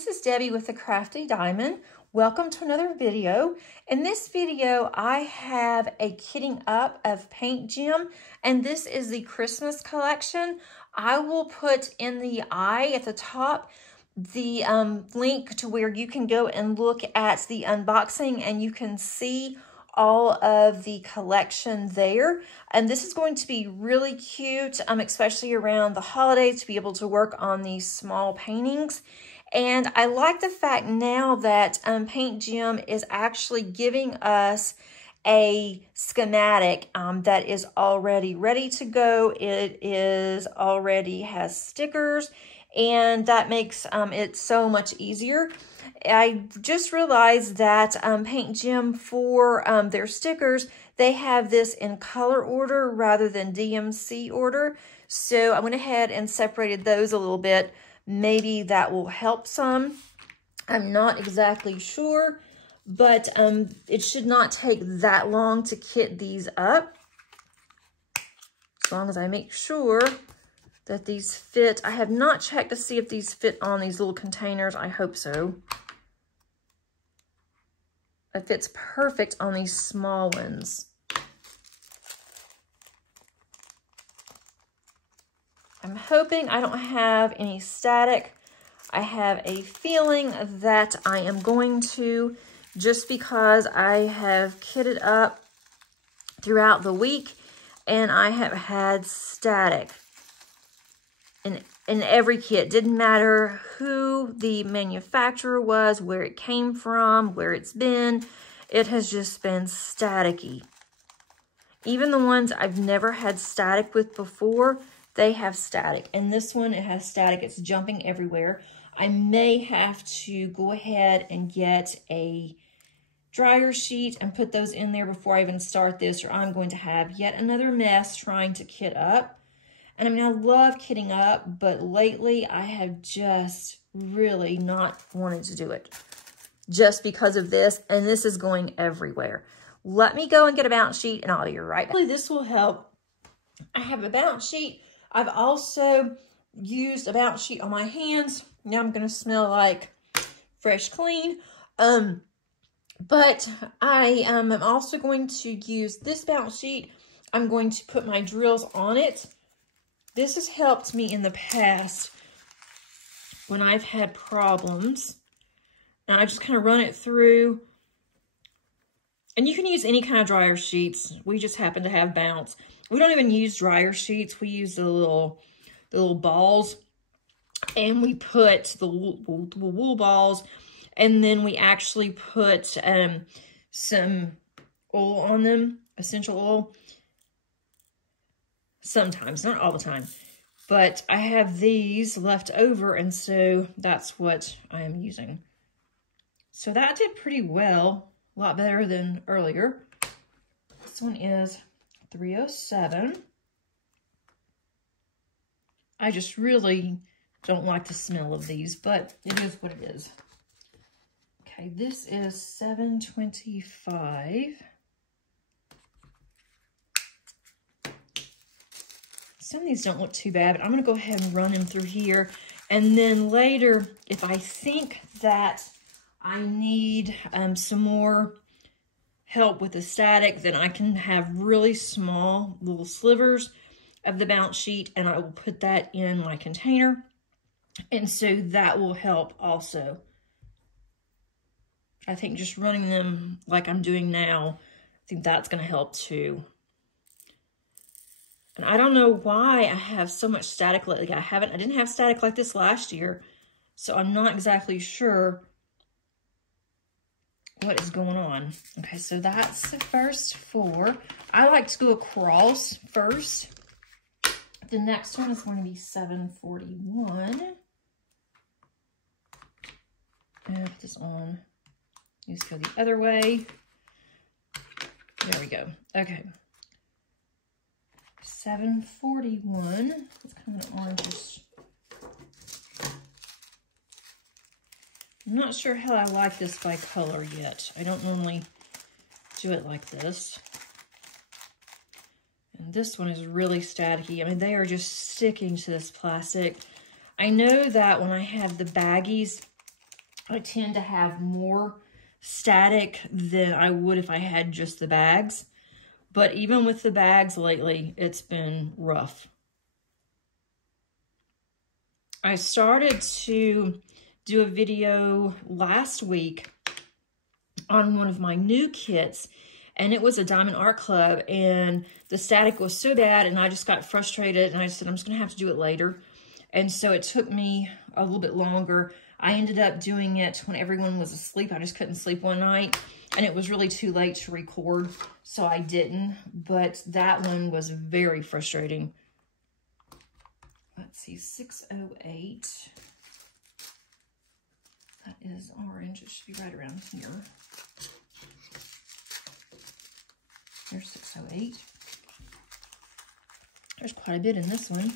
this is Debbie with the Crafty Diamond. Welcome to another video. In this video, I have a kitting up of paint gem, and this is the Christmas collection. I will put in the eye at the top the link to where you can go and look at the unboxing and you can see all of the collection there. And this is going to be really cute, especially around the holidays, to be able to work on these small paintings. And I like the fact now that Paint Gem is actually giving us a schematic that is already ready to go. It is already has stickers, and that makes it so much easier. I just realized that Paint Gem, for their stickers, they have this in color order rather than DMC order. So I went ahead and separated those a little bit. Maybe that will help some. I'm not exactly sure, but it should not take that long to kit these up. As long as I make sure that these fit. I have not checked to see if these fit on these little containers. I hope so. It fits perfect on these small ones. I'm hoping I don't have any static. I have a feeling that I am going to, just because I have kitted up throughout the week and I have had static in every kit. Didn't matter who the manufacturer was, where it came from, where it's been. It has just been staticky. Even the ones I've never had static with before, they have static. And this one, it has static. It's jumping everywhere. I may have to go ahead and get a dryer sheet and put those in there before I even start this, or I'm going to have yet another mess trying to kit up. And I mean, I love kitting up, but lately I have just really not wanted to do it just because of this. And this is going everywhere. Let me go and get a bounce sheet and I'll be right back. This will help. I have a bounce sheet. I've also used a bounce sheet on my hands. Now I'm going to smell like fresh clean. But I am also going to use this bounce sheet. I'm going to put my drills on it. This has helped me in the past when I've had problems. And I just kind of run it through. And you can use any kind of dryer sheets. We just happen to have bounce. We don't even use dryer sheets. We use the little balls. And we put the wool balls. And then we actually put some oil on them, essential oil. Sometimes, not all the time. But I have these left over, and so that's what I am using. So that did pretty well. A lot better than earlier. This one is 307. I just really don't like the smell of these, but it is what it is. Okay, this is 725. Some of these don't look too bad, but I'm going to go ahead and run them through here. And then later, if I think that I need some more help with the static, then I can have really small little slivers of the bounce sheet, and I will put that in my container. And so that will help also. I think just running them like I'm doing now, I think that's going to help too. And I don't know why I have so much static lately. I didn't have static like this last year, so I'm not exactly sure what is going on. Okay, so that's the first four. I like to go across first. The next one is going to be 741. And put this on. Let's go the other way. There we go. Okay. 741. It's kind of orangish. I'm not sure how I like this by color yet. I don't normally do it like this. And this one is really staticky. I mean, they are just sticking to this plastic. I know that when I have the baggies, I tend to have more static than I would if I had just the bags. But even with the bags lately, it's been rough. I started to do a video last week on one of my new kits, and it was a Diamond Art Club, and the static was so bad, and I just got frustrated, and I said, I'm just going to have to do it later. And so it took me a little bit longer. I ended up doing it when everyone was asleep. I just couldn't sleep one night, and it was really too late to record, so I didn't. But that one was very frustrating. Let's see, 608. That is orange. It should be right around here. There's 608. There's quite a bit in this one.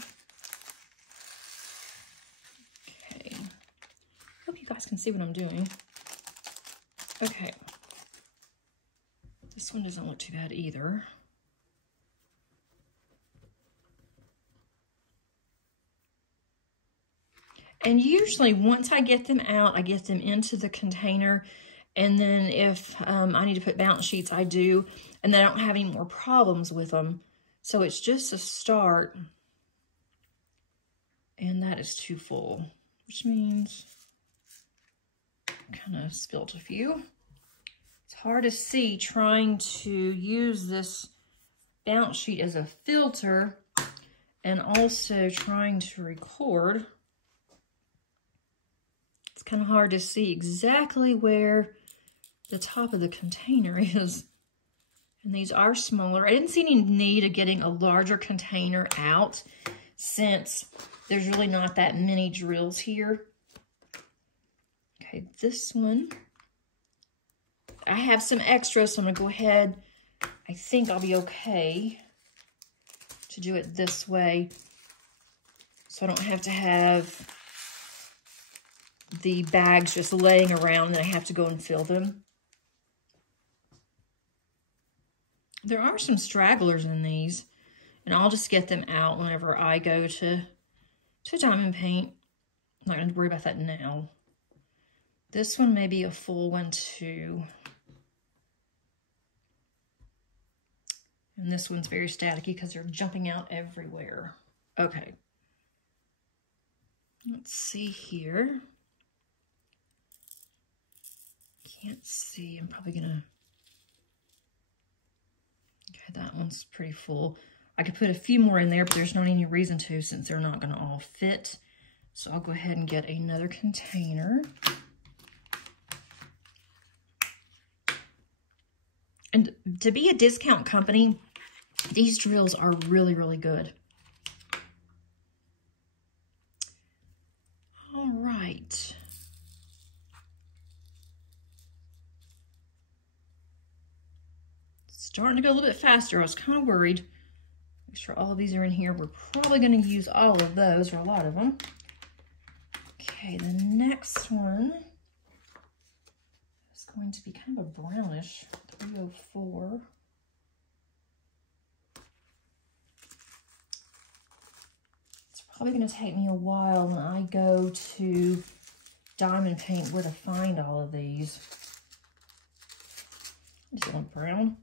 Okay. Hope you guys can see what I'm doing. Okay. This one doesn't look too bad either. And usually once I get them out, I get them into the container. And then if I need to put bounce sheets, I do. And then I don't have any more problems with them. So it's just a start. And that is too full, which means I kind of spilled a few. It's hard to see trying to use this bounce sheet as a filter and also trying to record. It's kind of hard to see exactly where the top of the container is. And these are smaller. I didn't see any need of getting a larger container out since there's really not that many drills here. Okay, this one. I have some extras, so I'm going to go ahead. I think I'll be okay to do it this way, so I don't have to have the bags just laying around and I have to go and fill them. There are some stragglers in these, and I'll just get them out whenever I go to diamond paint. I'm not going to worry about that now. This one may be a full one too. And this one's very staticky because they're jumping out everywhere. Okay. Let's see here. Can't see. I'm probably going to... Okay, that one's pretty full. I could put a few more in there, but there's not any reason to since they're not going to all fit. So I'll go ahead and get another container. And to be a discount company, these drills are really, really good. All right. Starting to go a little bit faster. I was kind of worried. Make sure all of these are in here. We're probably going to use all of those, or a lot of them. Okay, the next one is going to be kind of a brownish 304. It's probably going to take me a while when I go to diamond paint where to find all of these. Does it look brown?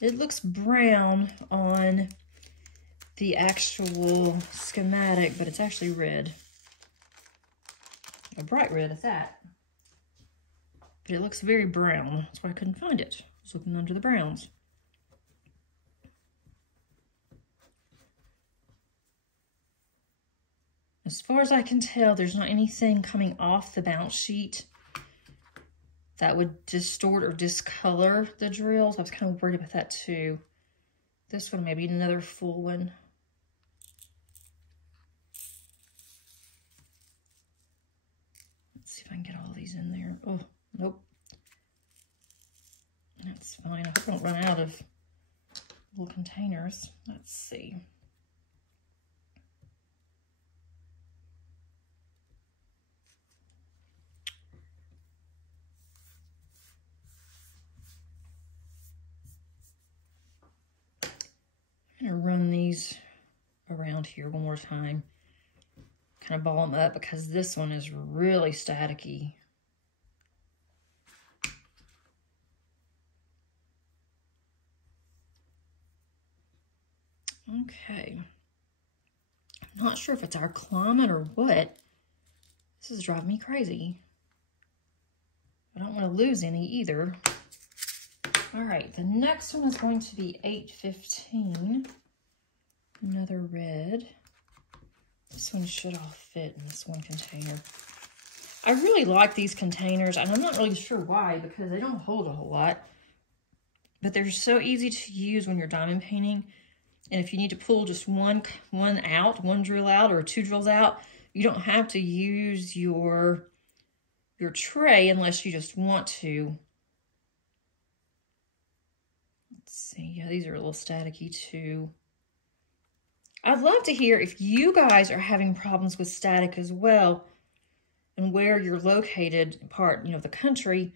It looks brown on the actual schematic, but it's actually red. A bright red at that. But it looks very brown. That's why I couldn't find it. I was looking under the browns. As far as I can tell, there's not anything coming off the bounce sheet that would distort or discolor the drills. I was kind of worried about that too. This one may be another full one. Let's see if I can get all these in there. Oh, nope. That's fine. I hope I don't run out of little containers. Let's see. I'm going to run these around here one more time. Kind of ball them up because this one is really staticky. Okay. I'm not sure if it's our climate or what. This is driving me crazy. I don't want to lose any either. All right, the next one is going to be 815. Another red. This one should all fit in this one container. I really like these containers, and I'm not really sure why, because they don't hold a whole lot. But they're so easy to use when you're diamond painting. And if you need to pull just one drill out, or 2 drills out, you don't have to use your tray unless you just want to. Let's see. Yeah, these are a little staticky too. I'd love to hear if you guys are having problems with static as well, and where you're located, part, the country.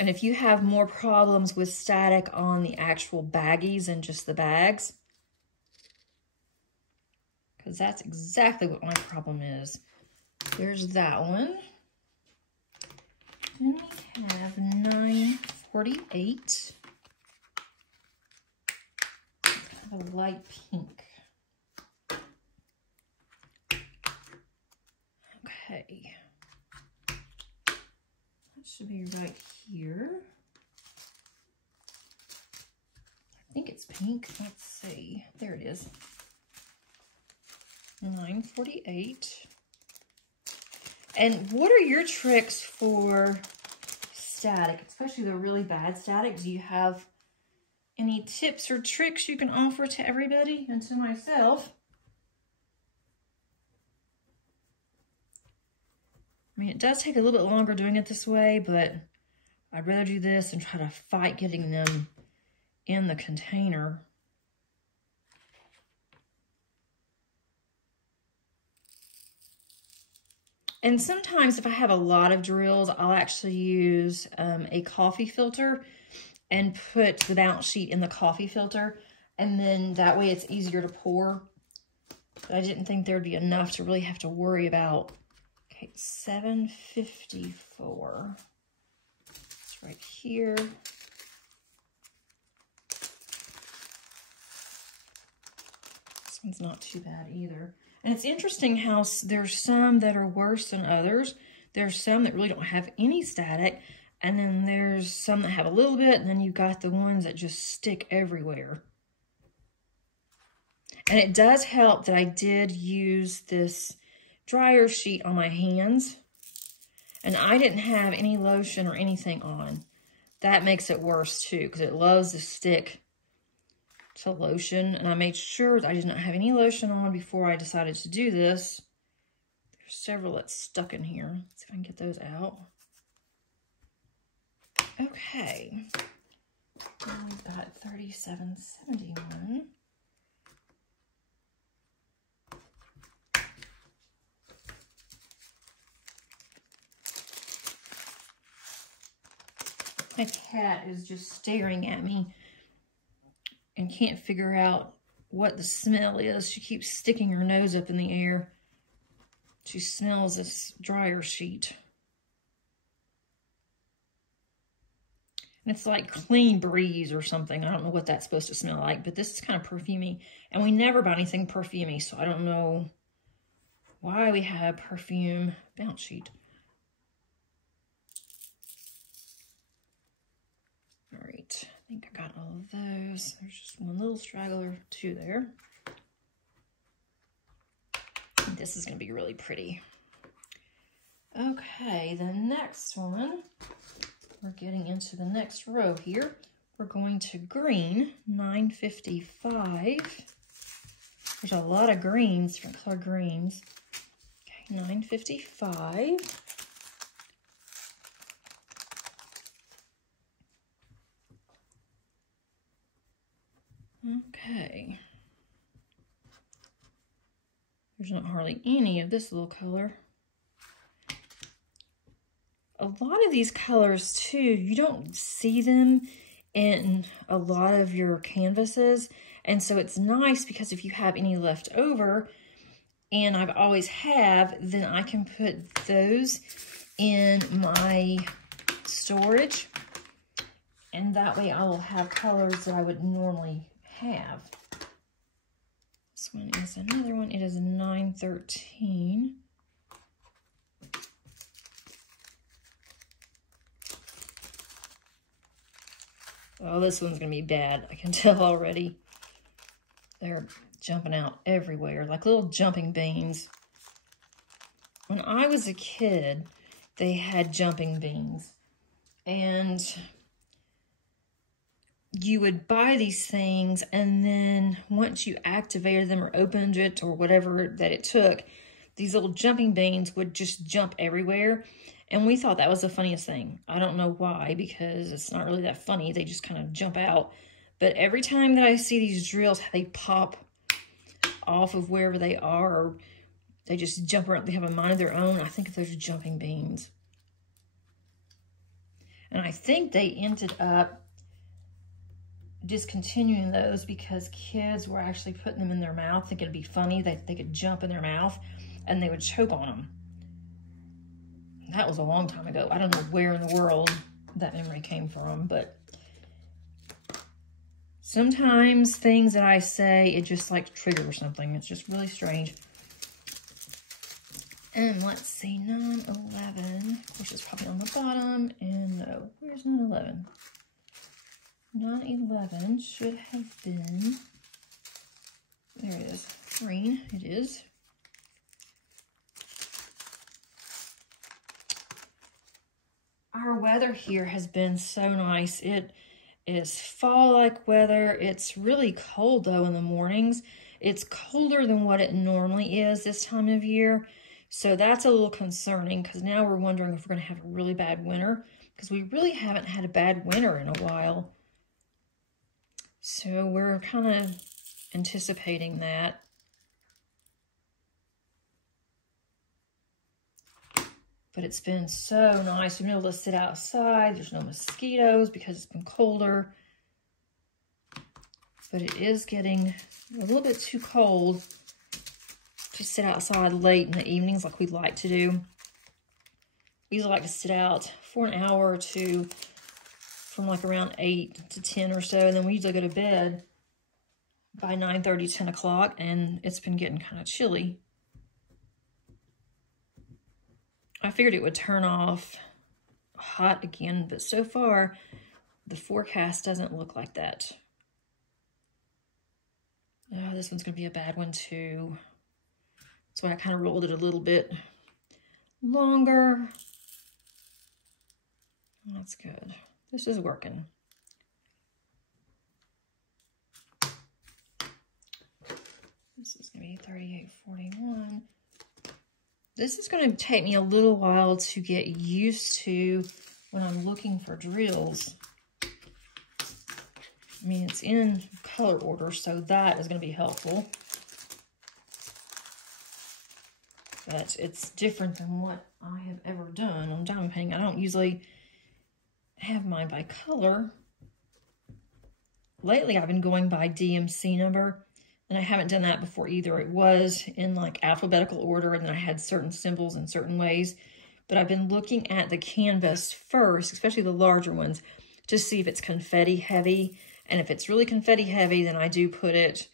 And if you have more problems with static on the actual baggies than just the bags. Because that's exactly what my problem is. There's that one. Then we have 948. Kind of a light pink. Okay. That should be right here. I think it's pink. Let's see. There it is. 948. And what are your tricks for static, especially the really bad static? Do you have any tips or tricks you can offer to everybody and to myself? I mean, it does take a little bit longer doing it this way, but I'd rather do this and try to fight getting them in the container. And sometimes if I have a lot of drills, I'll actually use a coffee filter and put the bounce sheet in the coffee filter. And then that way it's easier to pour. But I didn't think there'd be enough to really have to worry about. Okay, 754. It's right here. This one's not too bad either. And it's interesting how there's some that are worse than others. There's some that really don't have any static. And then there's some that have a little bit. And then you've got the ones that just stick everywhere. And it does help that I did use this dryer sheet on my hands. And I didn't have any lotion or anything on. That makes it worse too, because it loves to stick to lotion. And I made sure that I did not have any lotion on before I decided to do this. There's several that's stuck in here. Let's see if I can get those out. Okay. Now we've got 3771. My cat is just staring at me and can't figure out what the smell is. She keeps sticking her nose up in the air. She smells this dryer sheet. And it's like clean breeze or something. I don't know what that's supposed to smell like, but this is kind of perfumey. And we never buy anything perfumey, so I don't know why we have perfume bounce sheet. All right, I think I got all of those. There's just one little straggler, 2 there. And this is gonna be really pretty. Okay, the next one, we're getting into the next row here. We're going to green, 955. There's a lot of greens, different color greens. Okay, 955. Okay. There's not hardly any of this little color. A lot of these colors too, you don't see them in a lot of your canvases. And so it's nice because if you have any left over, and I've always have, then I can put those in my storage. And that way I will have colors that I would normally have. This one is another one. It is 913. Oh, this one's going to be bad. I can tell already. They're jumping out everywhere, like little jumping beans. When I was a kid, they had jumping beans. And you would buy these things, and then once you activated them or opened it or whatever that it took, these little jumping beans would just jump everywhere. And we thought that was the funniest thing. I don't know why, because it's not really that funny. They just kind of jump out. But every time that I see these drills, they pop off of wherever they are, or they just jump around. They have a mind of their own. I think those are jumping beans. And I think they ended up discontinuing those because kids were actually putting them in their mouth, thinking it'd be funny that they could jump in their mouth and they would choke on them. That was a long time ago. I don't know where in the world that memory came from, but sometimes things that I say, it just like triggers something. It's just really strange. And let's see, 911, which is probably on the bottom. And no, where's 911? 911 should have been, there it is, green, it is. Our weather here has been so nice. It is fall-like weather. It's really cold though in the mornings. It's colder than what it normally is this time of year. So that's a little concerning because now we're wondering if we're going to have a really bad winter because we really haven't had a bad winter in a while. So we're kind of anticipating that. But it's been so nice. We've been able to sit outside. There's no mosquitoes because it's been colder. But it is getting a little bit too cold to sit outside late in the evenings like we'd like to do. We usually like to sit out for an hour or two from like around 8 to 10 or so. And then we usually go to bed by 9:30, 10 o'clock. And it's been getting kind of chilly. I figured it would turn off hot again, but so far the forecast doesn't look like that. Oh, this one's going to be a bad one too. So I kind of rolled it a little bit longer. That's good. This is working. This is going to be 38.41. This is going to take me a little while to get used to when I'm looking for drills. I mean, it's in color order, so that is going to be helpful. But it's different than what I have ever done on diamond painting. I don't usually have mine by color. Lately, I've been going by DMC number. And I haven't done that before either. It was in like alphabetical order, and then I had certain symbols in certain ways. But I've been looking at the canvas first, especially the larger ones, to see if it's confetti heavy. And if it's really confetti heavy, then I do put it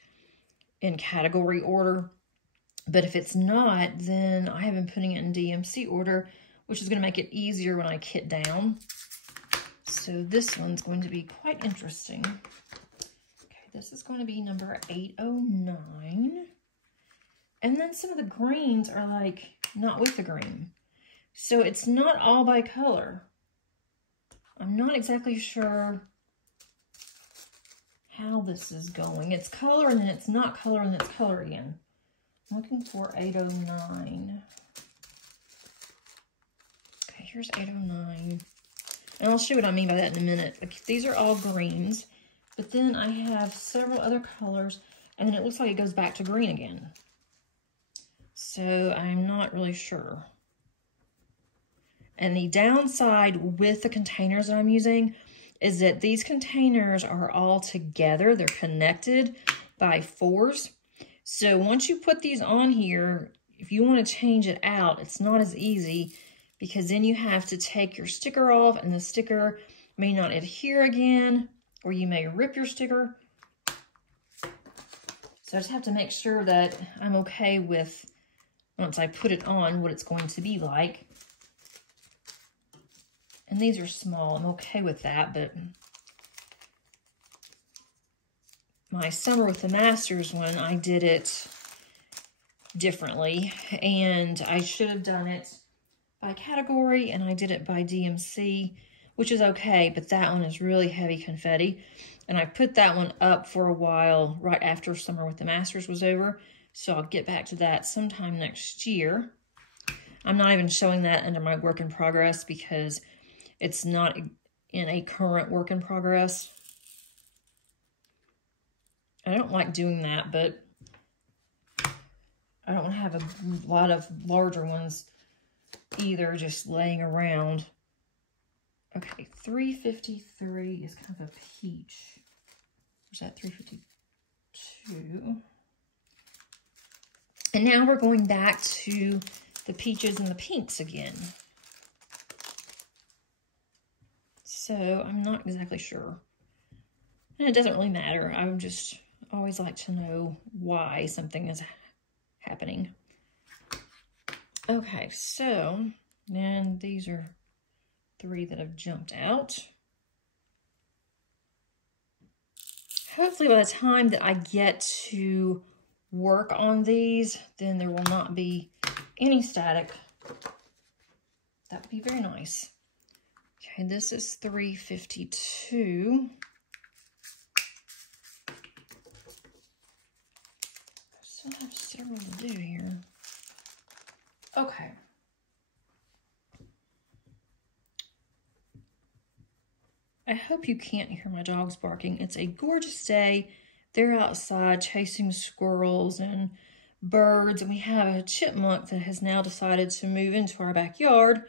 in category order. But if it's not, then I have been putting it in DMC order, which is going to make it easier when I kit down. So this one's going to be quite interesting. This is going to be number 809. And then some of the greens are like not with the green. So it's not all by color. I'm not exactly sure how this is going. It's color and then it's not color and then it's color again. I'm looking for 809. Okay, here's 809. And I'll show you what I mean by that in a minute. Like, these are all greens. But then I have several other colors, and then it looks like it goes back to green again. So I'm not really sure. And the downside with the containers that I'm using is that these containers are all together. They're connected by 4s. So once you put these on here, if you want to change it out, it's not as easy because then you have to take your sticker off and the sticker may not adhere again. Or you may rip your sticker. So I just have to make sure that I'm okay with, once I put it on, what it's going to be like. And these are small. I'm okay with that, but my Summer with the Masters one, I did it differently, and I should have done it by category, and I did it by DMC, which is okay, but that one is really heavy confetti, and I put that one up for a while right after Summer with the Masters was over, so I'll get back to that sometime next year. I'm not even showing that under my work in progress because it's not in a current work in progress. I don't like doing that, but I don't have a lot of larger ones either, just laying around. Okay, 353 is kind of a peach. Where's that? 352. And now we're going back to the peaches and the pinks again. So I'm not exactly sure. And it doesn't really matter. I would just always like to know why something is happening. Okay, so then these are 3 that have jumped out. Hopefully by the time that I get to work on these, then there will not be any static. That would be very nice. Okay, this is 352. I still have several to do here. Okay. I hope you can't hear my dogs barking. It's a gorgeous day. They're outside chasing squirrels and birds, and we have a chipmunk that has now decided to move into our backyard,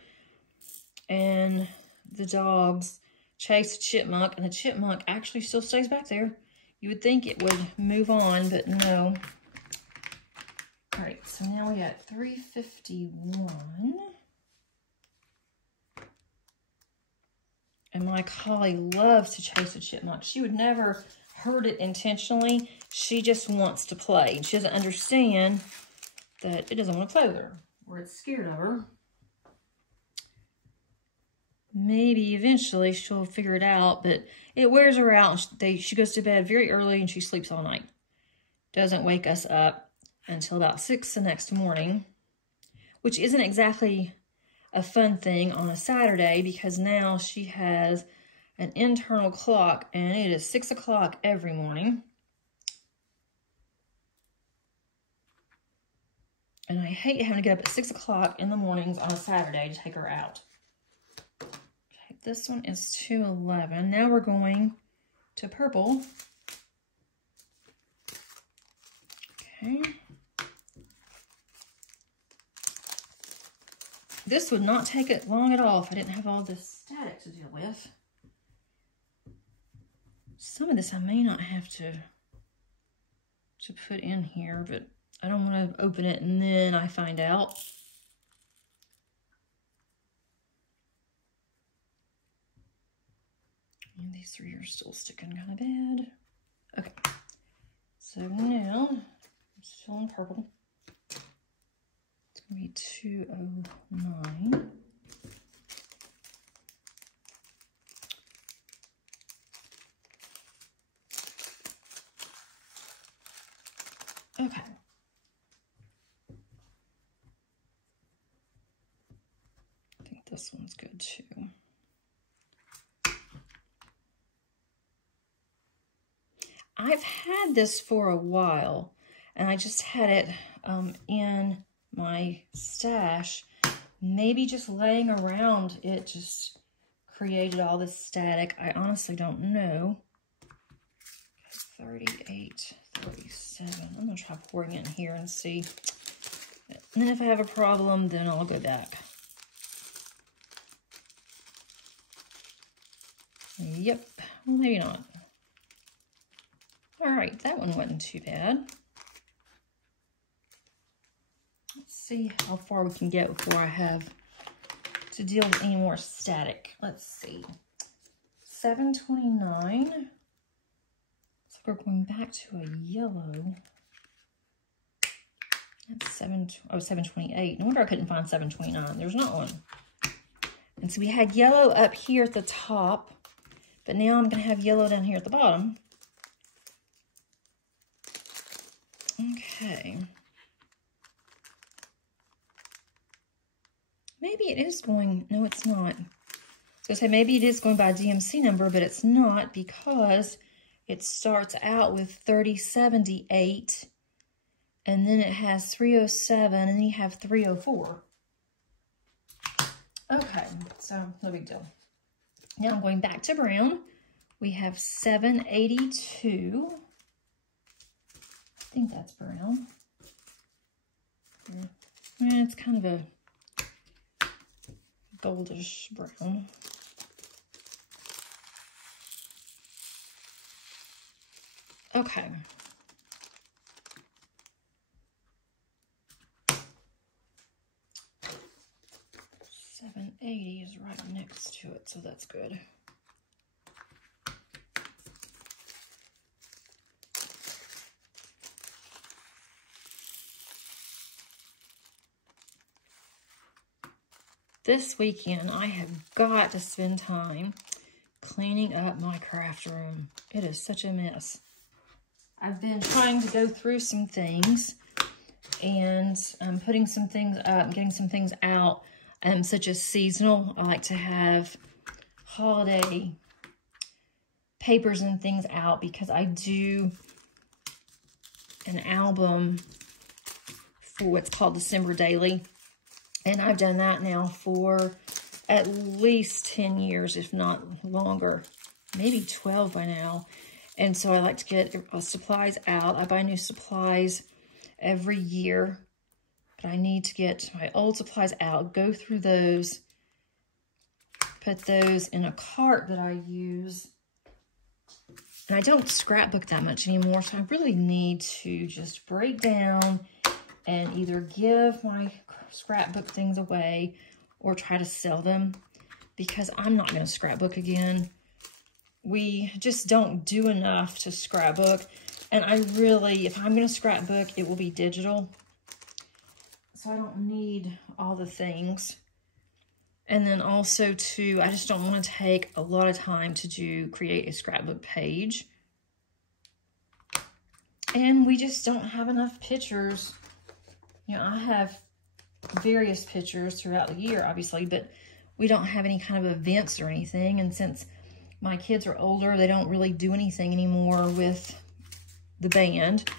and the dogs chase the chipmunk, and the chipmunk actually still stays back there. You would think it would move on, but no. All right, so now we got 351. And my collie loves to chase a chipmunk. She would never hurt it intentionally. She just wants to play. She doesn't understand that it doesn't want to play with her, or it's scared of her. Maybe eventually she'll figure it out, but it wears her out. She goes to bed very early and she sleeps all night. Doesn't wake us up until about 6 the next morning, which isn't exactly a fun thing on a Saturday because now she has an internal clock and it is 6 o'clock every morning. And I hate having to get up at 6 o'clock in the mornings on a Saturday to take her out. Okay, this one is 211. Now we're going to purple. Okay. This would not take it long at all if I didn't have all this static to deal with. Some of this I may not have to put in here, but I don't want to open it and then I find out. And these 3 are still sticking kind of bad. Okay, so now I'm still in purple. It's going to be 209. Okay. I think this one's good too. I've had this for a while, and I just had it in my stash. Maybe just laying around it just created all this static. I honestly don't know. 38, 37. I'm going to try pouring it in here and see. And then if I have a problem, then I'll go back. Yep. Well, maybe not. All right, that one wasn't too bad. Let's see how far we can get before I have to deal with any more static. Let's see. 729. So we're going back to a yellow. 728. No wonder I couldn't find 729. There's not one. And so we had yellow up here at the top, but now I'm going to have yellow down here at the bottom. Okay. Maybe it is going, no, it's not. So I say maybe it is going by DMC number, but it's not because it starts out with 3078, and then it has 307, and then you have 304. Okay, so no big deal. Now I'm going back to brown. We have 782. I think that's brown. Yeah, it's kind of a goldish brown. Okay. 780 is right next to it, so that's good. This weekend, I have got to spend time cleaning up my craft room. It is such a mess. I've been trying to go through some things, and I'm putting some things up, getting some things out, such as seasonal. I like to have holiday papers and things out because I do an album for what's called December Daily. And I've done that now for at least 10 years, if not longer, maybe 12 by now. And so I like to get supplies out. I buy new supplies every year, but I need to get my old supplies out, go through those, put those in a cart that I use. And I don't scrapbook that much anymore, so I really need to just break down and either give my scrapbook things away or try to sell them, because I'm not going to scrapbook again. We just don't do enough to scrapbook, and I really, if I'm going to scrapbook, it will be digital, so I don't need all the things. And then also too, I just don't want to take a lot of time to create a scrapbook page, and we just don't have enough pictures. You know, I have various pictures throughout the year, obviously, but we don't have any kind of events or anything. And since my kids are older, they don't really do anything anymore with the band.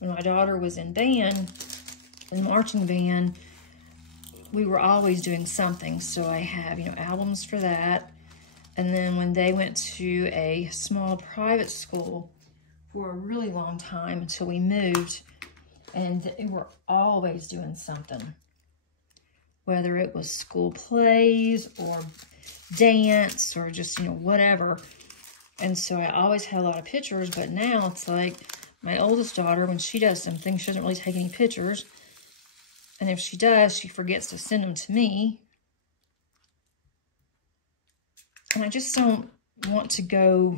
When my daughter was in marching band, we were always doing something. So I have, you know, albums for that. And then when they went to a small private school for a really long time until we moved, and they were always doing something, whether it was school plays or dance or just, you know, whatever. And so I always had a lot of pictures, but now it's like my oldest daughter, when she does something, she doesn't really take any pictures. And if she does, she forgets to send them to me. And I just don't want to go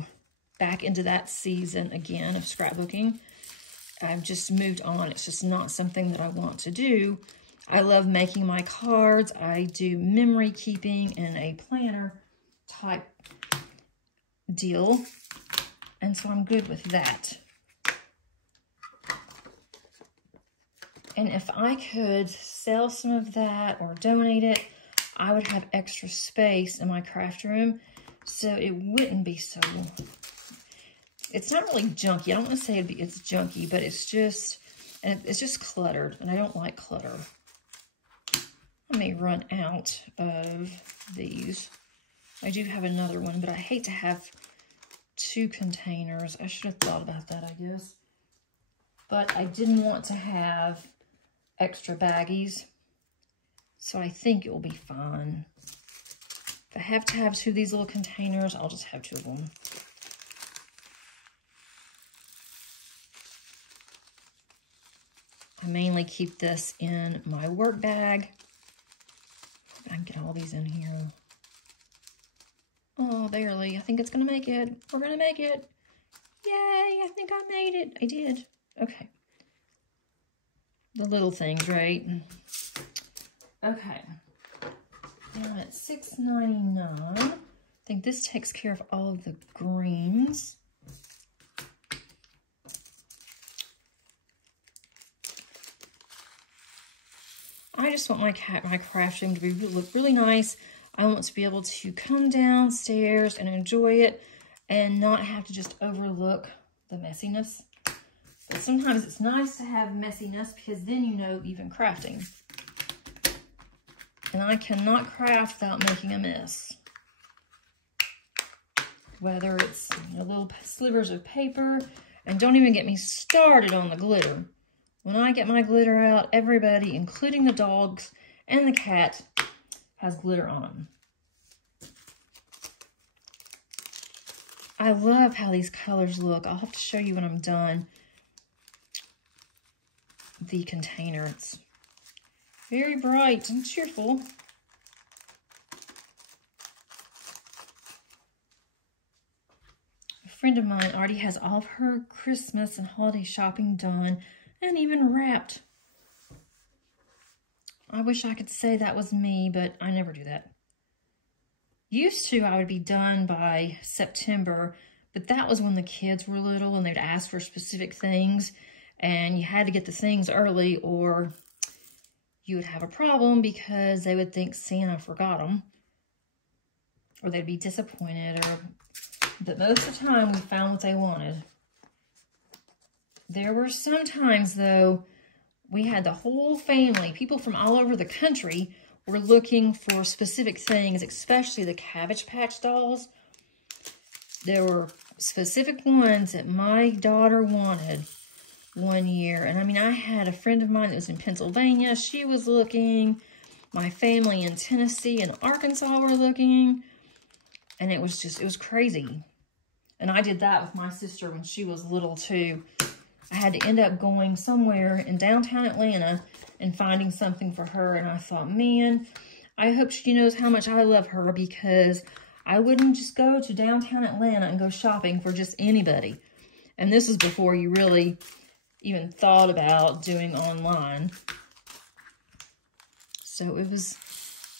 back into that season again of scrapbooking. I've just moved on. It's just not something that I want to do. I love making my cards. I do memory keeping in a planner type deal. And so I'm good with that. And if I could sell some of that or donate it, I would have extra space in my craft room, so it wouldn't be so... It's not really junky. I don't want to say it's junky, but it's just cluttered, and I don't like clutter. I may run out of these. I do have another one, but I hate to have 2 containers. I should have thought about that, I guess. But I didn't want to have extra baggies, so I think it will be fine. If I have to have 2 of these little containers, I'll just have 2 of them. I mainly keep this in my work bag. I can get all these in here. Oh, barely. I think it's going to make it. We're going to make it. Yay, I think I made it. I did. Okay. the little things, right? Okay. Now I'm at $6.99. I think this takes care of all of the greens. I just want my craft room to look really nice. I want to be able to come downstairs and enjoy it and not have to just overlook the messiness. But sometimes it's nice to have messiness because then you know even crafting. And I cannot craft without making a mess. Whether it's little slivers of paper, and don't even get me started on the glitter. When I get my glitter out, everybody, including the dogs and the cat, has glitter on them. I love how these colors look. I'll have to show you when I'm done. The container, it's very bright and cheerful. A friend of mine already has all of her Christmas and holiday shopping done and even wrapped. I wish I could say that was me, but I never do that. Used to, I would be done by September, but that was when the kids were little and they'd ask for specific things, and you had to get the things early or you would have a problem because they would think Santa forgot them, or they'd be disappointed, but most of the time we found what they wanted. There were some times, though, we had the whole family, people from all over the country, were looking for specific things, especially the Cabbage Patch dolls. There were specific ones that my daughter wanted one year. And I mean, I had a friend of mine that was in Pennsylvania. She was looking. My family in Tennessee and Arkansas were looking. And it was crazy. And I did that with my sister when she was little, too. I had to end up going somewhere in downtown Atlanta and finding something for her. And I thought, man, I hope she knows how much I love her, because I wouldn't just go to downtown Atlanta and go shopping for just anybody. And this is before you really even thought about doing online. So it was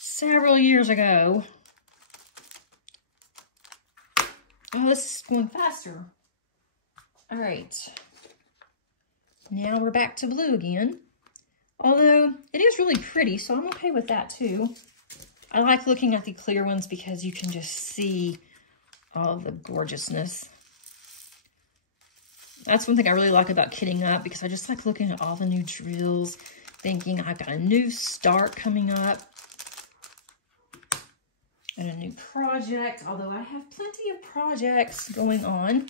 several years ago. Oh, this is going faster. All right. Now we're back to blue again. Although it is really pretty, so I'm okay with that too. I like looking at the clear ones because you can just see all of the gorgeousness. That's one thing I really like about kitting up, because I just like looking at all the new drills, thinking I've got a new start coming up and a new project, although I have plenty of projects going on.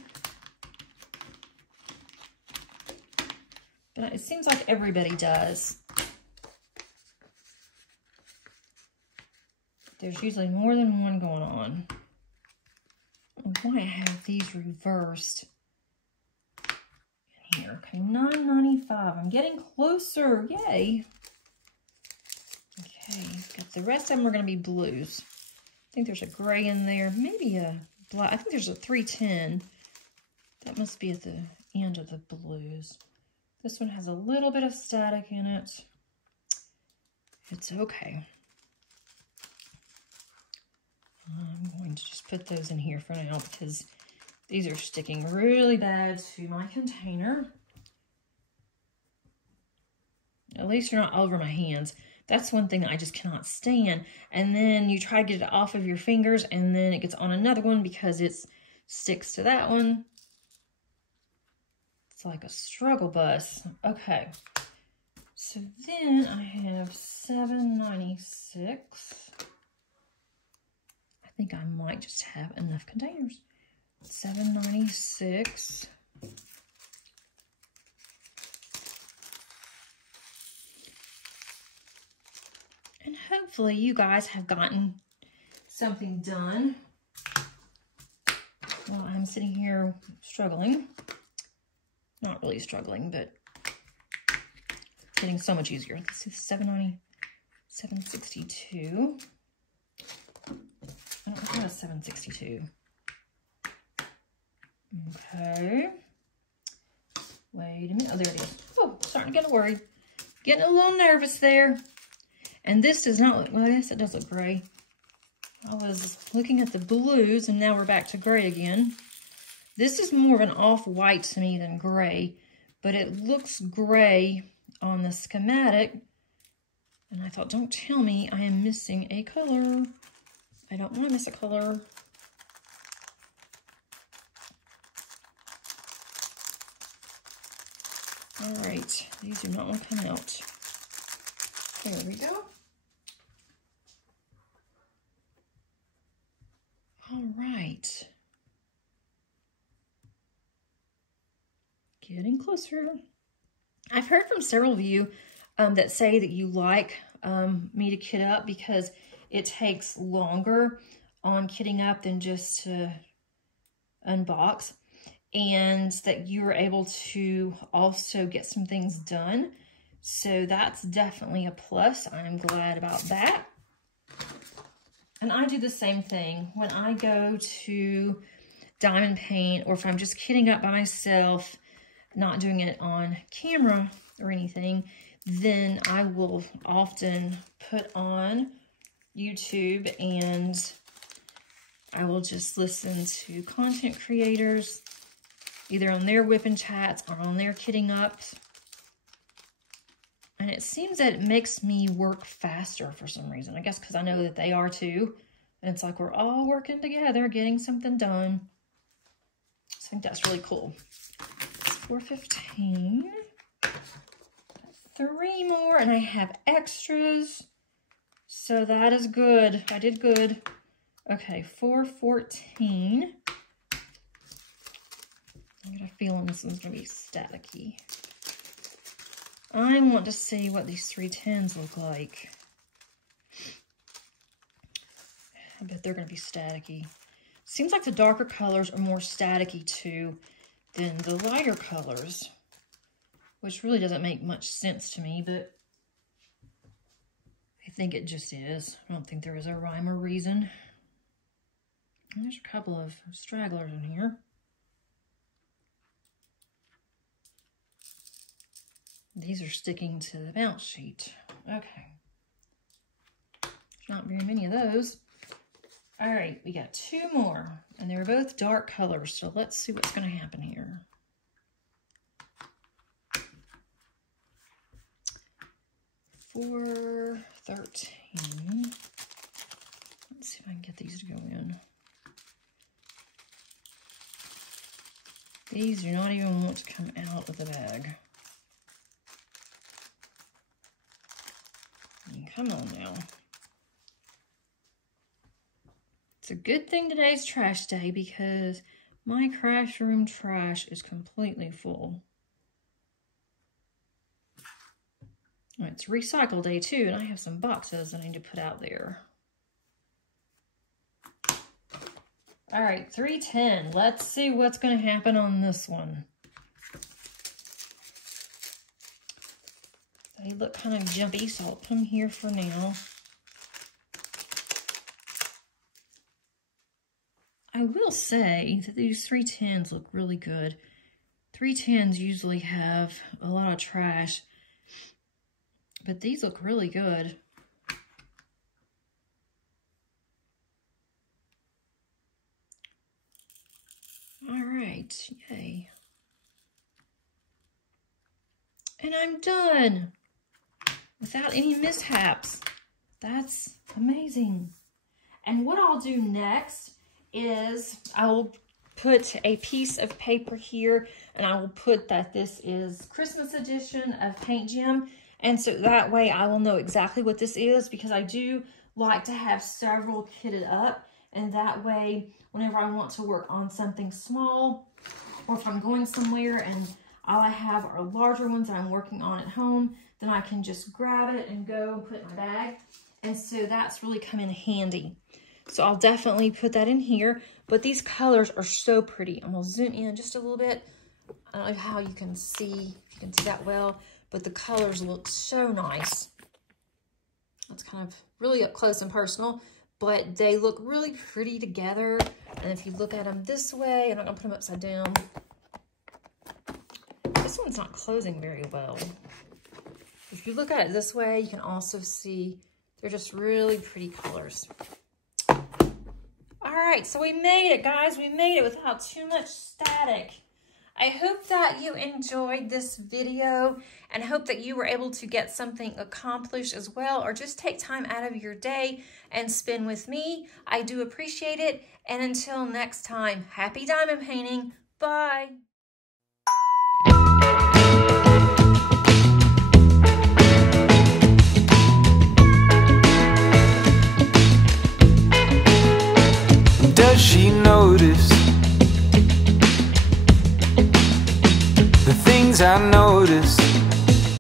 But it seems like everybody does. There's usually more than one going on. I don't know why I have these reversed in here. Okay, $9.95. I'm getting closer. Yay. Okay, got the rest of them are going to be blues. I think there's a gray in there. Maybe a black. I think there's a 310. That must be at the end of the blues. This one has a little bit of static in it. It's okay. I'm going to just put those in here for now because these are sticking really bad to my container. At least they're not all over my hands. That's one thing I just cannot stand. And then you try to get it off of your fingers and then it gets on another one because it sticks to that one. It's like a struggle bus. Okay. So then I have $7.96. I think I might just have enough containers. $7.96. And hopefully you guys have gotten something done while I'm sitting here struggling. Not really struggling, but it's getting so much easier. This is $7.62. I don't know if that's $7.62. Okay. Wait a minute. Oh, there it is. Oh, starting to get worried. Getting a little nervous there. And this does not look, well, I guess it does look gray. I was looking at the blues, and now we're back to gray again. This is more of an off-white to me than gray, but it looks gray on the schematic. And I thought, don't tell me I am missing a color. I don't want to miss a color. All right, these do not want to come out. There we go. All right. Getting closer. I've heard from several of you that say that you like me to kit up because it takes longer on kitting up than just to unbox, and that you were able to also get some things done. So that's definitely a plus. I'm glad about that. And I do the same thing when I go to diamond paint, or if I'm just kitting up by myself, not doing it on camera or anything, then I will often put on YouTube and I will just listen to content creators, either on their WIP Chats or on their kitting ups. And it seems that it makes me work faster for some reason. I guess because I know that they are too. And it's like we're all working together, getting something done. So I think that's really cool. It's 4:15. 3 more, and I have extras. So that is good. I did good. Okay, 4:14. I got a feeling this one's going to be staticky. I want to see what these 310s look like. I bet they're going to be staticky. Seems like the darker colors are more staticky too than the lighter colors, which really doesn't make much sense to me, but I think it just is. I don't think there is a rhyme or reason. And there's a couple of stragglers in here. These are sticking to the bounce sheet. Okay. There's not very many of those. All right, we got 2 more, and they're both dark colors, so let's see what's going to happen here. $4.13. Let's see if I can get these to go in. These do not even want to come out of the bag. Come on now. It's a good thing today's trash day because my crash room trash is completely full. It's recycle day too, and I have some boxes I need to put out there. All right, 310. Let's see what's going to happen on this one. They look kind of jumpy, so I'll put them here for now. I will say that these 310s look really good. 310s usually have a lot of trash, but these look really good. All right, yay. And I'm done without any mishaps. That's amazing. And what I'll do next is I will put a piece of paper here, and I will put that this is Christmas edition of Paint Gym. And so that way I will know exactly what this is, because I do like to have several kitted up. And that way, whenever I want to work on something small, or if I'm going somewhere and all I have are larger ones that I'm working on at home, then I can just grab it and go put it in my bag. And so that's really come in handy. So I'll definitely put that in here. But these colors are so pretty. I'm going to zoom in just a little bit. I don't know how you can see, if you can see that well, but the colors look so nice. That's kind of really up close and personal, but they look really pretty together. And if you look at them this way, I'm not going to put them upside down. This one's not closing very well. if you look at it this way, you can also see they're just really pretty colors. All right, so we made it, guys. We made it without too much static. I hope that you enjoyed this video and hope that you were able to get something accomplished as well, or just take time out of your day and spend with me. I do appreciate it. And until next time, happy diamond painting. Bye.